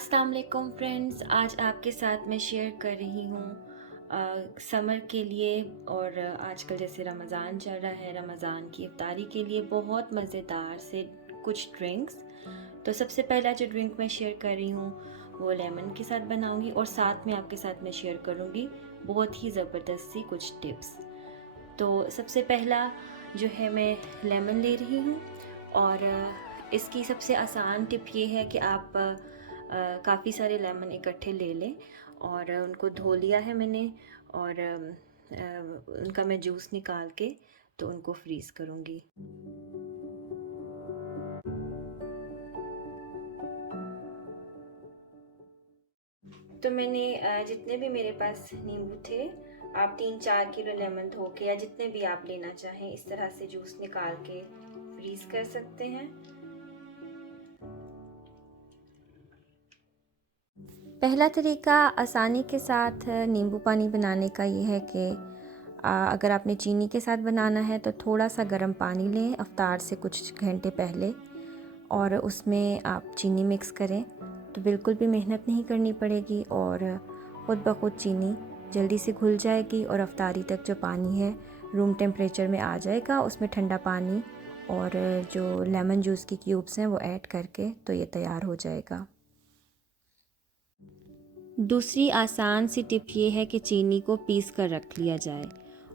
अस्सलाम वालेकुम फ्रेंड्स, आज आपके साथ मैं शेयर कर रही हूँ समर के लिए और आजकल जैसे रमज़ान चल रहा है, रमज़ान की इफ्तारी के लिए बहुत मज़ेदार से कुछ ड्रिंक्स। तो सबसे पहला जो ड्रिंक मैं शेयर कर रही हूँ वो लेमन के साथ बनाऊँगी और साथ में आपके साथ मैं शेयर करूँगी बहुत ही ज़बरदस्त सी कुछ टिप्स। तो सबसे पहला जो है मैं लेमन ले रही हूँ और इसकी सबसे आसान टिप ये है कि आप काफ़ी सारे लेमन इकट्ठे ले लें और उनको धो लिया है मैंने और उनका मैं जूस निकाल के तो उनको फ्रीज़ करूँगी। तो मैंने जितने भी मेरे पास नींबू थे, आप 3-4 किलो लेमन धो के या जितने भी आप लेना चाहें इस तरह से जूस निकाल के फ्रीज़ कर सकते हैं। पहला तरीका आसानी के साथ नींबू पानी बनाने का ये है कि अगर आपने चीनी के साथ बनाना है तो थोड़ा सा गर्म पानी लें अफ्तार से कुछ घंटे पहले और उसमें आप चीनी मिक्स करें तो बिल्कुल भी मेहनत नहीं करनी पड़ेगी और ख़ुद ब खुद चीनी जल्दी से घुल जाएगी और अफ्तारी तक जो पानी है रूम टेम्परेचर में आ जाएगा। उसमें ठंडा पानी और जो लेमन जूस की क्यूब्स हैं वो ऐड करके तो ये तैयार हो जाएगा। दूसरी आसान सी टिप ये है कि चीनी को पीस कर रख लिया जाए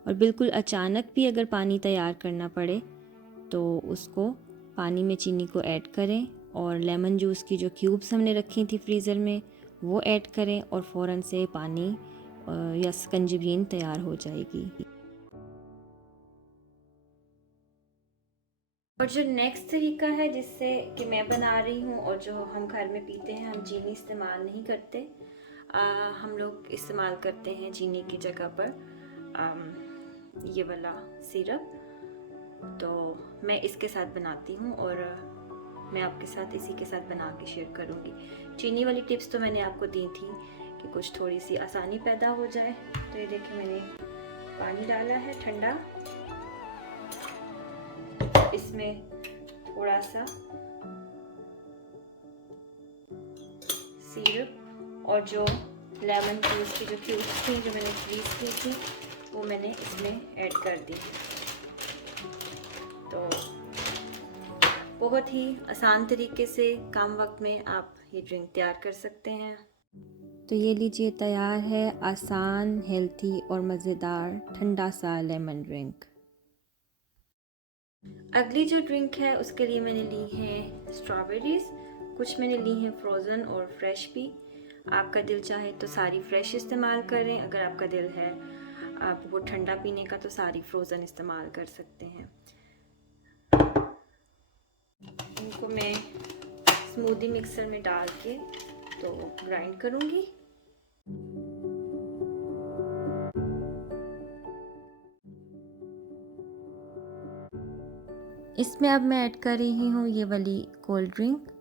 और बिल्कुल अचानक भी अगर पानी तैयार करना पड़े तो उसको पानी में चीनी को ऐड करें और लेमन जूस की जो क्यूब्स हमने रखी थी फ्रीज़र में वो ऐड करें और फ़ौरन से पानी या स्कंजिबीन तैयार हो जाएगी। और जो नेक्स्ट तरीका है जिससे कि मैं बना रही हूँ और जो हम घर में पीते हैं, हम चीनी इस्तेमाल नहीं करते, हम लोग इस्तेमाल करते हैं चीनी की जगह पर ये वाला सिरप। तो मैं इसके साथ बनाती हूँ और मैं आपके साथ इसी के साथ बना के शेयर करूँगी। चीनी वाली टिप्स तो मैंने आपको दी थी कि कुछ थोड़ी सी आसानी पैदा हो जाए। तो ये देखिए मैंने पानी डाला है ठंडा, इसमें थोड़ा सा सिरप और जो लेमन जूस की जो क्यूब्स थी जो मैंने फ्रीज की थी वो मैंने इसमें ऐड कर दी। तो बहुत ही आसान तरीके से कम वक्त में आप ये ड्रिंक तैयार कर सकते हैं। तो ये लीजिए तैयार है आसान, हेल्थी और मज़ेदार ठंडा सा लेमन ड्रिंक। अगली जो ड्रिंक है उसके लिए मैंने ली है स्ट्रॉबेरीज़। कुछ मैंने ली हैं फ्रोज़न और फ्रेश भी। आपका दिल चाहे तो सारी फ्रेश इस्तेमाल करें, अगर आपका दिल है आप वो ठंडा पीने का तो सारी फ्रोज़न इस्तेमाल कर सकते हैं। इनको मैं स्मूदी मिक्सर में डाल के तो ग्राइंड करूँगी। इसमें अब मैं ऐड कर रही हूँ ये वाली कोल्ड ड्रिंक।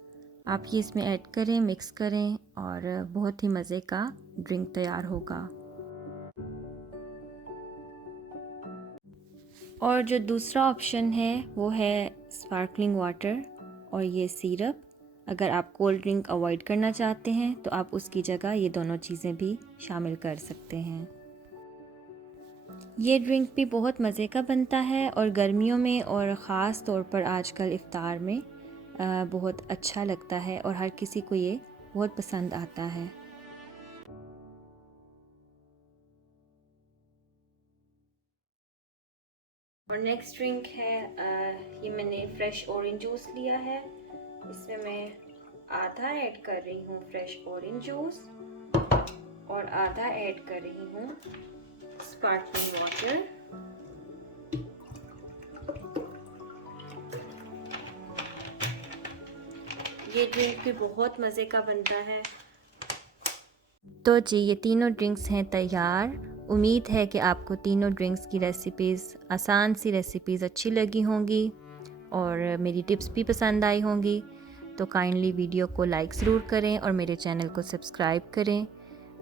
आप ये इसमें ऐड करें, मिक्स करें और बहुत ही मज़े का ड्रिंक तैयार होगा। और जो दूसरा ऑप्शन है वो है स्पार्कलिंग वाटर और ये सिरप। अगर आप कोल्ड ड्रिंक अवॉइड करना चाहते हैं तो आप उसकी जगह ये दोनों चीज़ें भी शामिल कर सकते हैं। ये ड्रिंक भी बहुत मज़े का बनता है और गर्मियों में और ख़ास तौर पर आजकल इफ़्तार में बहुत अच्छा लगता है और हर किसी को ये बहुत पसंद आता है। और नेक्स्ट ड्रिंक है ये मैंने फ्रेश ऑरेंज जूस लिया है। इसमें मैं आधा ऐड कर रही हूँ फ्रेश ऑरेंज जूस और आधा ऐड कर रही हूँ स्पार्कलिंग वाटर। ये ड्रिंक भी बहुत मज़े का बनता है। तो जी ये तीनों ड्रिंक्स हैं तैयार। उम्मीद है कि आपको तीनों ड्रिंक्स की रेसिपीज़, आसान सी रेसिपीज़ अच्छी लगी होंगी और मेरी टिप्स भी पसंद आई होंगी। तो काइंडली वीडियो को लाइक ज़रूर करें और मेरे चैनल को सब्सक्राइब करें।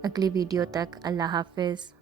अगली वीडियो तक अल्लाह हाफ़िज़।